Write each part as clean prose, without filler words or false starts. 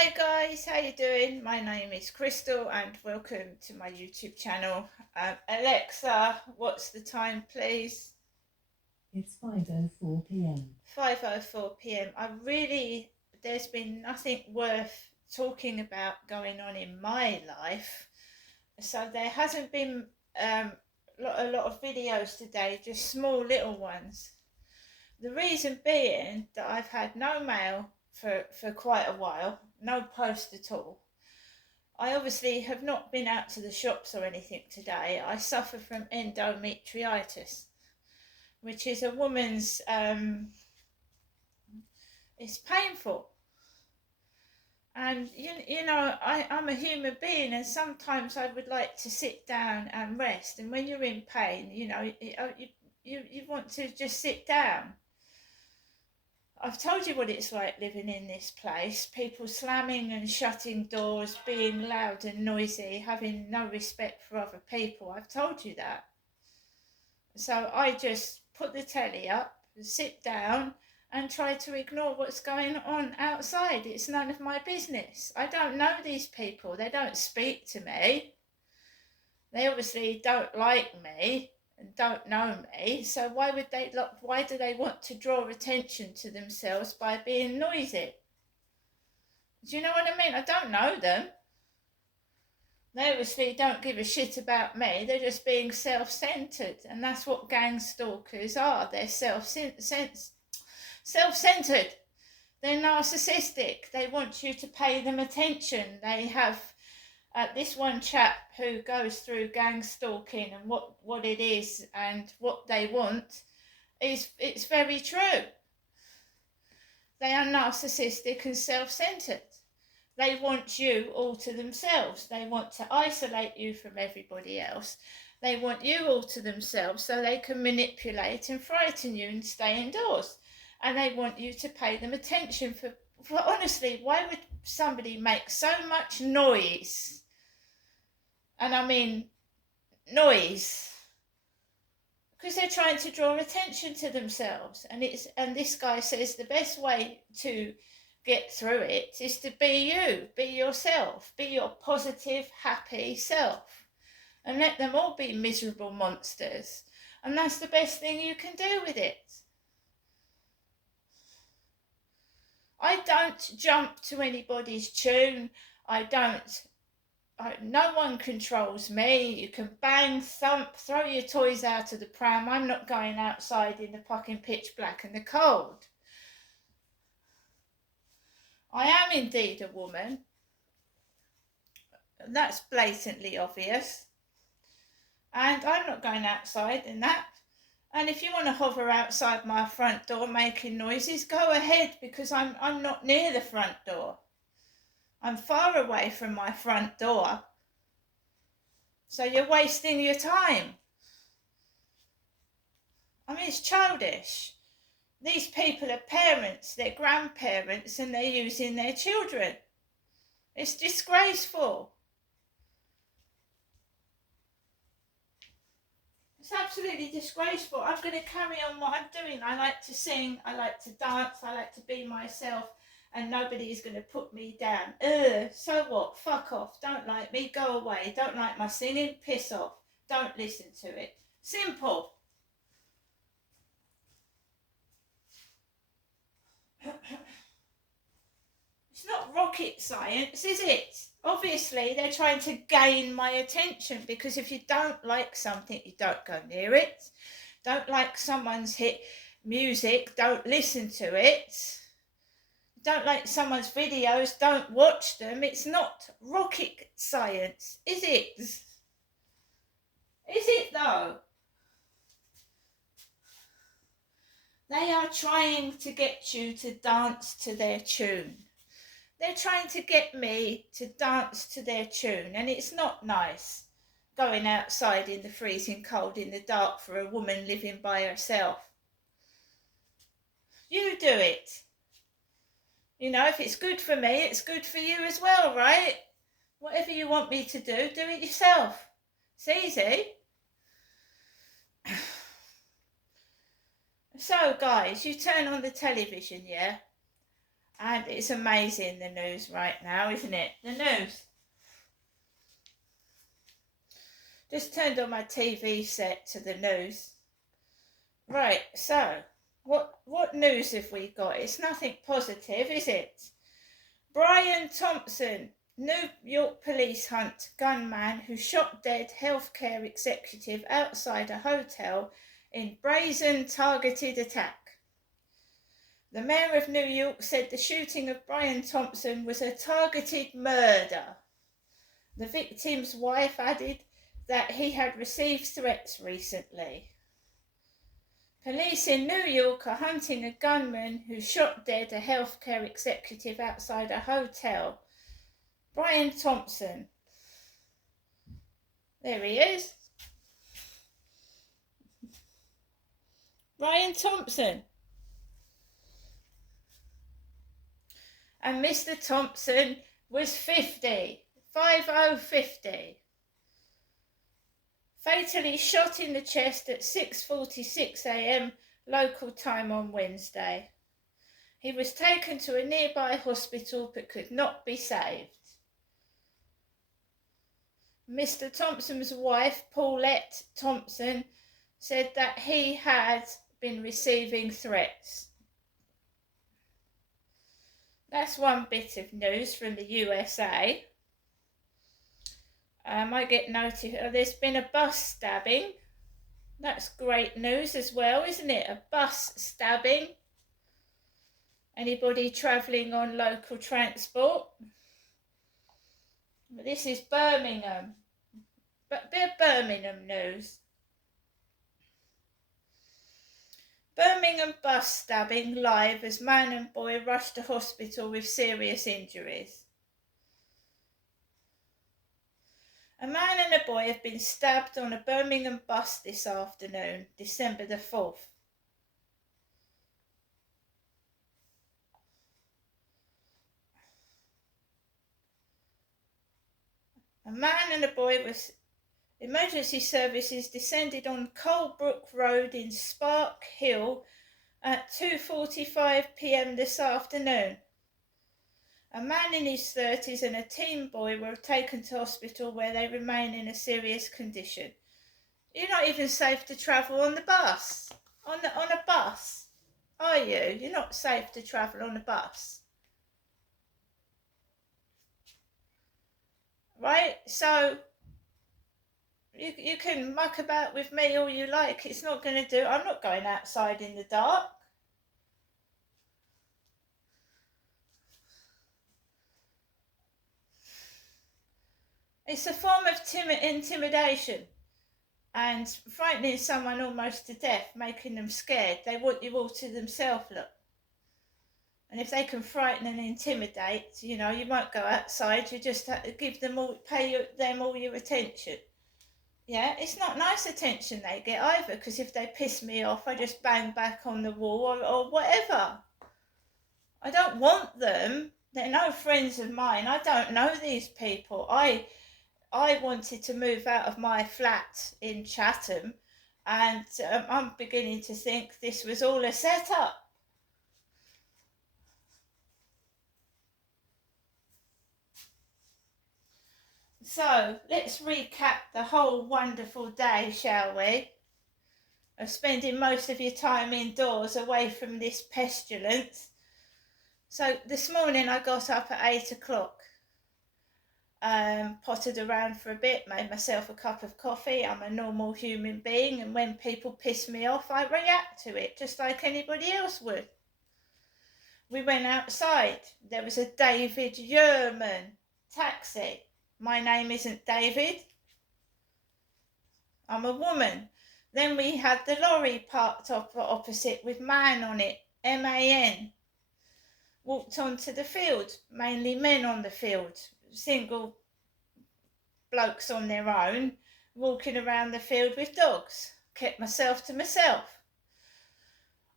Hi guys, how you doing? My name is Crystal and welcome to my YouTube channel. Alexa, what's the time please? It's 5:04 p.m. 5:04 p.m. There's been nothing worth talking about going on in my life. So there hasn't been a lot of videos today, just small little ones. The reason being that I've had no mail for quite a while, no post at all. I obviously have not been out to the shops or anything today. I suffer from endometritis, which is a woman's, it's painful. And I'm a human being, and sometimes I would like to sit down and rest. And when you're in pain, you want to just sit down. I've told you what it's like living in this place. People slamming and shutting doors, being loud and noisy, having no respect for other people. I've told you that. So I just put the telly up, sit down, and try to ignore what's going on outside. It's none of my business. I don't know these people. They don't speak to me. They obviously don't like me and don't know me, so why do they want to draw attention to themselves by being noisy? Do you know what I mean? I don't know them. They obviously don't give a shit about me. They're just being self-centered, and that's what gang stalkers are. They're self-centered. They're narcissistic. They want you to pay them attention. They have this one chap who goes through gang stalking and what it is and what they want it's very true. They are narcissistic and self-centered. They want you all to themselves. They want to isolate you from everybody else. They want you all to themselves so they can manipulate and frighten you and stay indoors. And they want you to pay them attention for honestly, why would somebody make so much noise? And I mean noise, because they're trying to draw attention to themselves. And this guy says the best way to get through it is to be you, be yourself, be your positive, happy self, and let them all be miserable monsters. And that's the best thing you can do with it. I don't jump to anybody's tune. No one controls me. You can bang, thump, throw your toys out of the pram. I'm not going outside in the fucking pitch black and the cold. I am indeed a woman. That's blatantly obvious. And I'm not going outside in that. And if you want to hover outside my front door making noises, go ahead, because I'm not near the front door. I'm far away from my front door. So you're wasting your time. I mean, it's childish. These people are parents, they're grandparents, and they're using their children. It's disgraceful. It's absolutely disgraceful. I'm going to carry on what I'm doing. I like to sing, I like to dance, I like to be myself, and nobody is going to put me down. So what? Fuck off. Don't like me, go away. Don't like my singing, piss off. Don't listen to it. Simple. It's not rocket science, is it? Obviously, they're trying to gain my attention, because if you don't like something, you don't go near it. Don't like someone's hit music, don't listen to it. Don't like someone's videos, don't watch them. It's not rocket science, is it? Is it though? They are trying to get you to dance to their tune. They're trying to get me to dance to their tune, and it's not nice going outside in the freezing cold in the dark for a woman living by herself. You do it. You know, if it's good for me, it's good for you as well, right? Whatever you want me to do it yourself. It's easy. So, guys, you turn on the television, yeah? And it's amazing, the news right now, isn't it? The news. Just turned on my TV set to the news. Right, so what news have we got? It's nothing positive, is it? Brian Thompson, New York police hunt gunman who shot dead healthcare executive outside a hotel in brazen targeted attack. The mayor of New York said the shooting of Brian Thompson was a targeted murder. The victim's wife added that he had received threats recently. Police in New York are hunting a gunman who shot dead a healthcare executive outside a hotel. Brian Thompson. There he is. Brian Thompson. And Mr. Thompson was 50. 50. Fatally shot in the chest at 6:46 a.m. local time on Wednesday. He was taken to a nearby hospital but could not be saved. Mr. Thompson's wife, Paulette Thompson, said that he had been receiving threats. That's one bit of news from the USA. I get notified there's been a bus stabbing. That's great news as well, isn't it? A bus stabbing. Anybody travelling on local transport? This is Birmingham. But bit of Birmingham news. Birmingham bus stabbing live as man and boy rushed to hospital with serious injuries. A man and a boy have been stabbed on a Birmingham bus this afternoon, December the 4th. A man and a boy was... Emergency services descended on Colebrook Road in Spark Hill at 2:45 p.m. this afternoon. A man in his 30s and a teen boy were taken to hospital where they remain in a serious condition. You're not even safe to travel on the bus. On a bus, are you? You're not safe to travel on a bus. Right? So you can muck about with me all you like. It's not going to do. I'm not going outside in the dark. It's a form of intimidation and frightening someone almost to death, making them scared. They want you all to themselves, look. And if they can frighten and intimidate, you won't go outside. You just have to give them all, them all your attention. Yeah, it's not nice attention they get either, because if they piss me off, I just bang back on the wall or whatever. I don't want them. They're no friends of mine. I don't know these people. I wanted to move out of my flat in Chatham, and I'm beginning to think this was all a setup. So, let's recap the whole wonderful day, shall we? Of spending most of your time indoors away from this pestilence. So, this morning I got up at 8 o'clock. Pottered around for a bit, made myself a cup of coffee. I'm a normal human being, and when people piss me off, I react to it just like anybody else would. We went outside. There was a David Yerman taxi. My name isn't David. I'm a woman. Then we had the lorry parked opposite with man on it, MAN. Walked onto the field, mainly men on the field, single blokes on their own, walking around the field with dogs. Kept myself to myself.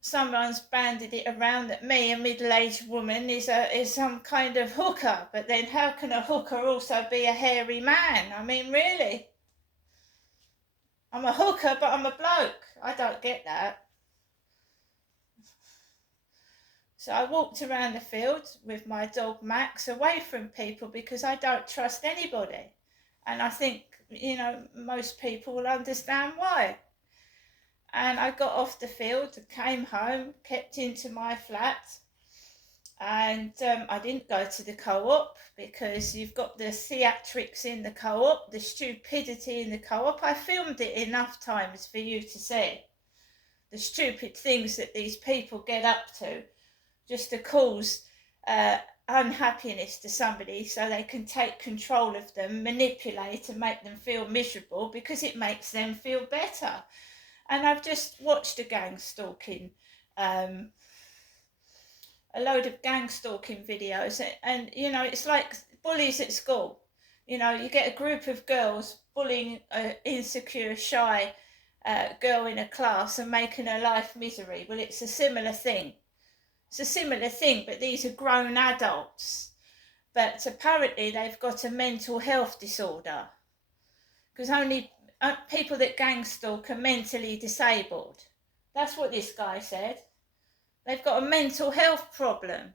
Someone's banded it around that me, a middle-aged woman, is some kind of hooker. But then how can a hooker also be a hairy man? I mean, really? I'm a hooker, but I'm a bloke. I don't get that. So I walked around the field with my dog Max, away from people, because I don't trust anybody. And I think, most people will understand why. And I got off the field, came home, kept into my flat, and I didn't go to the co-op because you've got the theatrics in the co-op, the stupidity in the co-op. I filmed it enough times for you to see the stupid things that these people get up to just to cause unhappiness to somebody so they can take control of them, manipulate and make them feel miserable because it makes them feel better. And I've just watched a load of gang stalking videos, and it's like bullies at school. You get a group of girls bullying an insecure, shy girl in a class and making her life misery. Well, it's a similar thing. But these are grown adults. But apparently they've got a mental health disorder, because only people that gang stalk are mentally disabled. That's what this guy said. They've got a mental health problem.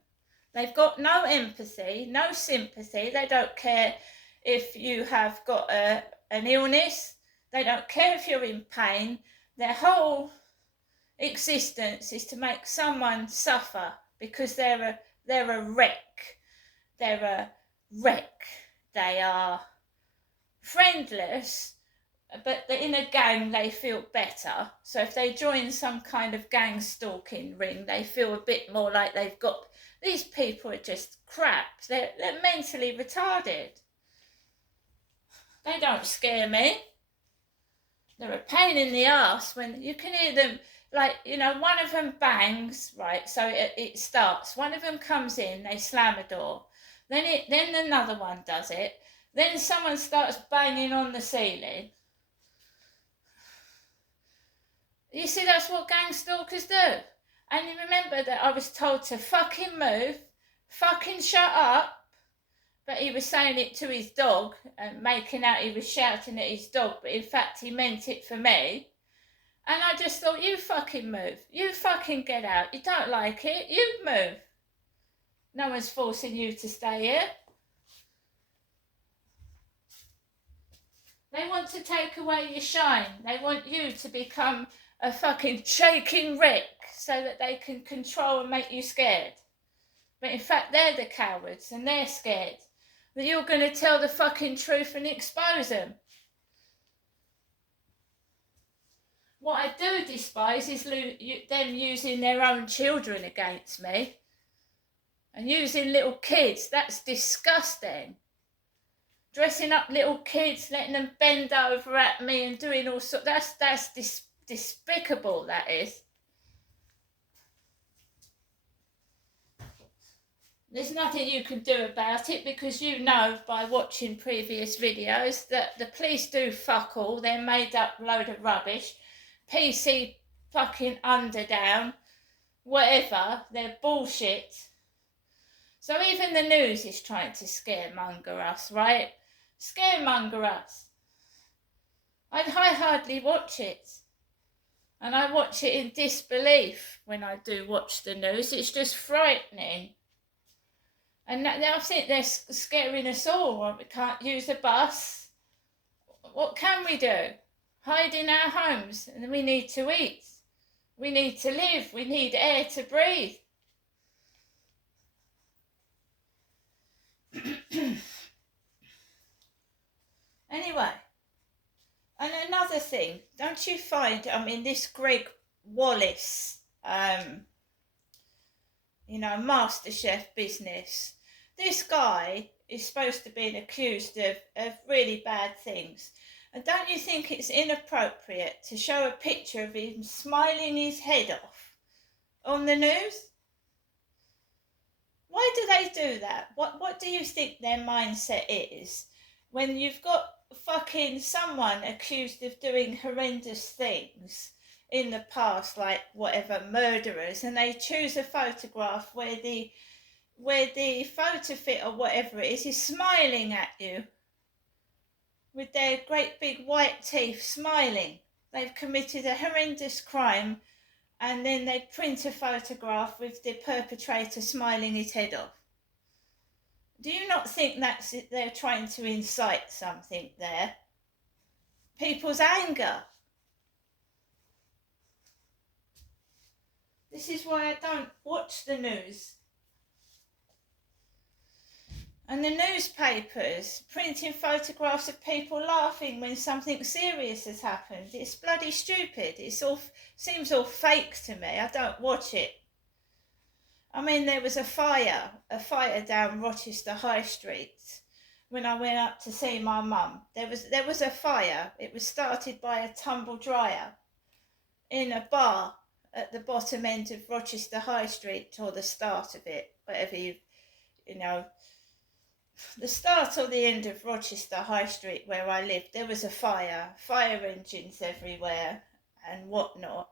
They've got no empathy, no sympathy. They don't care if you have got an illness. They don't care if you're in pain. Their whole existence is to make someone suffer because they're a wreck. They're a wreck. They are friendless, but in a gang they feel better. So if they join some kind of gang stalking ring, they feel a bit more like they've got... These people are just crap. They're mentally retarded. They don't scare me. They're a pain in the arse when you can hear them, like, one of them bangs, right? So it starts. One of them comes in, they slam a door. Then another one does it. Then someone starts banging on the ceiling. You see, that's what gang stalkers do. And you remember that I was told to fucking move, fucking shut up. But he was saying it to his dog and making out he was shouting at his dog, but in fact he meant it for me. And I just thought, you fucking move. You fucking get out. You don't like it, you move. No one's forcing you to stay here. They want to take away your shine. They want you to become a fucking shaking wreck so that they can control and make you scared. But in fact, they're the cowards and they're scared that you're going to tell the fucking truth and expose them. What I do despise is them using their own children against me. And using little kids, that's disgusting. Dressing up little kids, letting them bend over at me and doing all sorts, that's despicable, that is. There's nothing you can do about it, because you know by watching previous videos that the police do fuck all. They're made up load of rubbish. PC fucking underdown, whatever, they're bullshit. So even the news is trying to scaremonger us, right? Scaremonger us. I hardly watch it. And I watch it in disbelief when I do watch the news. It's just frightening. And I think they're scaring us all. We can't use a bus. What can we do? Hide in our homes. And we need to eat. We need to live. We need air to breathe. Anyway, and another thing, don't you find, this Greg Wallace, MasterChef business, this guy is supposed to be accused of really bad things. And don't you think it's inappropriate to show a picture of him smiling his head off on the news? Why do they do that? What do you think their mindset is when you've got fucking someone accused of doing horrendous things in the past, like whatever, murderers, and they choose a photograph where the photo fit or whatever it is smiling at you with their great big white teeth, smiling. They've committed a horrendous crime and then they print a photograph with the perpetrator smiling his head off. Do you not think that's it? They're trying to incite something there? People's anger. This is why I don't watch the news. And the newspapers printing photographs of people laughing when something serious has happened. It's bloody stupid. Seems all fake to me. I don't watch it. I mean, there was a fire down Rochester High Street when I went up to see my mum. There was a fire. It was started by a tumble dryer in a bar at the bottom end of Rochester High Street, or the start of it, whatever you know. The start or the end of Rochester High Street where I lived, there was a fire engines everywhere and whatnot.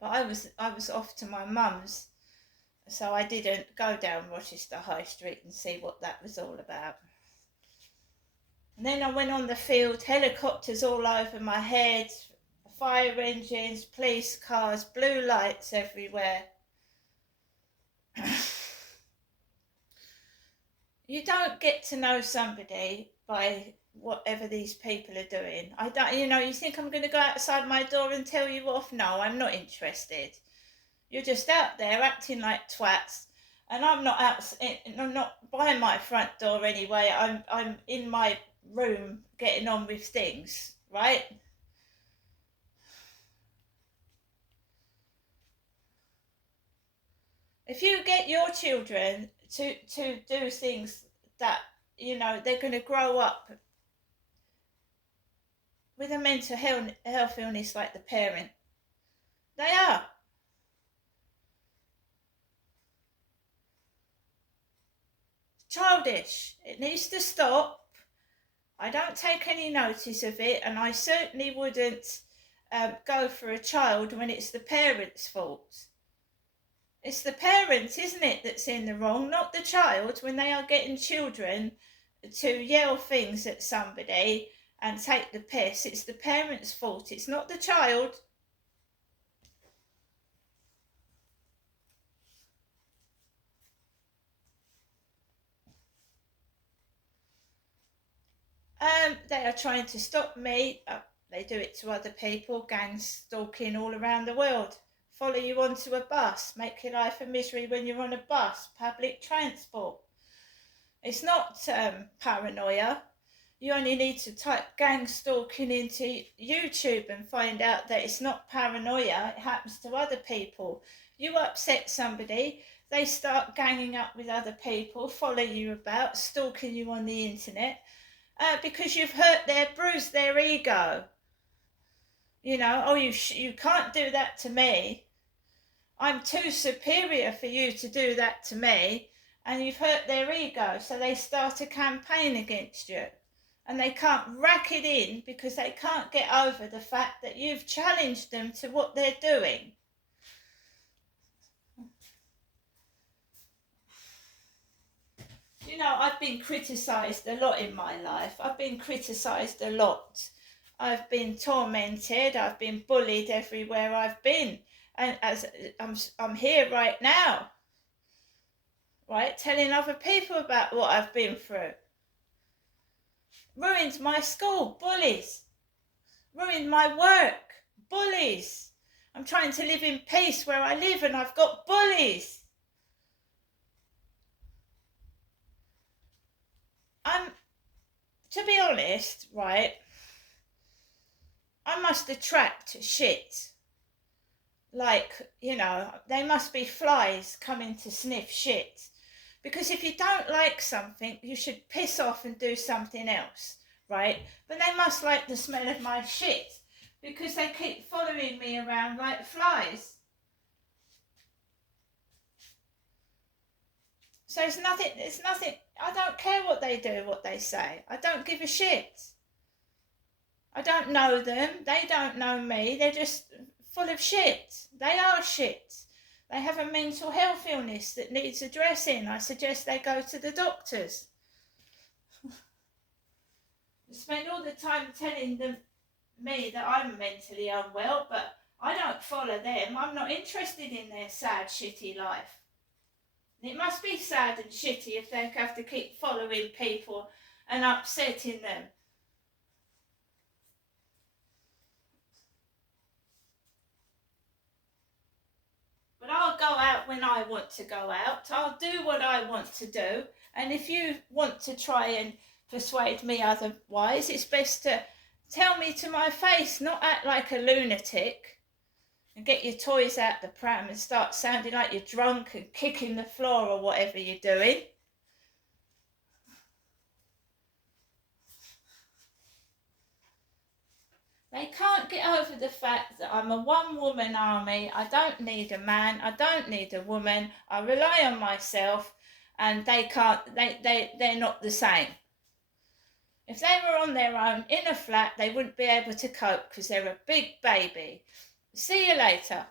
But I was off to my mum's, so I didn't go down Rochester High Street and see what that was all about. And then I went on the field, helicopters all over my head, fire engines, police cars, blue lights everywhere. You don't get to know somebody by whatever these people are doing. I don't, you think I'm going to go outside my door and tell you off? No, I'm not interested. You're just out there acting like twats, and I'm not by my front door anyway. I'm in my room getting on with things, right? If you get your children to do things that, they're going to grow up with a mental health illness like the parent. They are. Childish. It needs to stop. I don't take any notice of it, and I certainly wouldn't go for a child when it's the parent's fault. It's the parent, isn't it, that's in the wrong, not the child, when they are getting children to yell things at somebody and take the piss. It's the parent's fault. It's not the child. They are trying to stop me. They do it to other people, gangs stalking all around the world. Follow you onto a bus, make your life a misery when you're on a bus, public transport. It's not paranoia. You only need to type gang stalking into YouTube and find out that it's not paranoia. It happens to other people. You upset somebody, they start ganging up with other people, follow you about, stalking you on the internet, because you've hurt bruised their ego. You can't do that to me. I'm too superior for you to do that to me, and you've hurt their ego, so they start a campaign against you, and they can't rack it in because they can't get over the fact that you've challenged them to what they're doing. I've been criticised a lot in my life. I've been criticised a lot. I've been tormented. I've been bullied everywhere I've been. And as I'm here right now, right, telling other people about what I've been through. Ruined my school, bullies. Ruined my work, bullies. I'm trying to live in peace where I live and I've got bullies. To be honest, right, I must attract shit. Like, they must be flies coming to sniff shit. Because if you don't like something, you should piss off and do something else, right? But they must like the smell of my shit because they keep following me around like flies. So it's nothing, I don't care what they do, what they say. I don't give a shit. I don't know them, they don't know me, they're just full of shit. They are shit. They have a mental health illness that needs addressing. I suggest they go to the doctors. Spend all the time telling me that I'm mentally unwell, but I don't follow them. I'm not interested in their sad, shitty life. And it must be sad and shitty if they have to keep following people and upsetting them. But I'll go out when I want to go out. I'll do what I want to do. And if you want to try and persuade me otherwise, it's best to tell me to my face, not act like a lunatic and get your toys out the pram and start sounding like you're drunk and kicking the floor or whatever you're doing. They can't get over the fact that I'm a one-woman army. I don't need a man. I don't need a woman. I rely on myself, and they're not the same. If they were on their own in a flat, they wouldn't be able to cope because they're a big baby. See you later.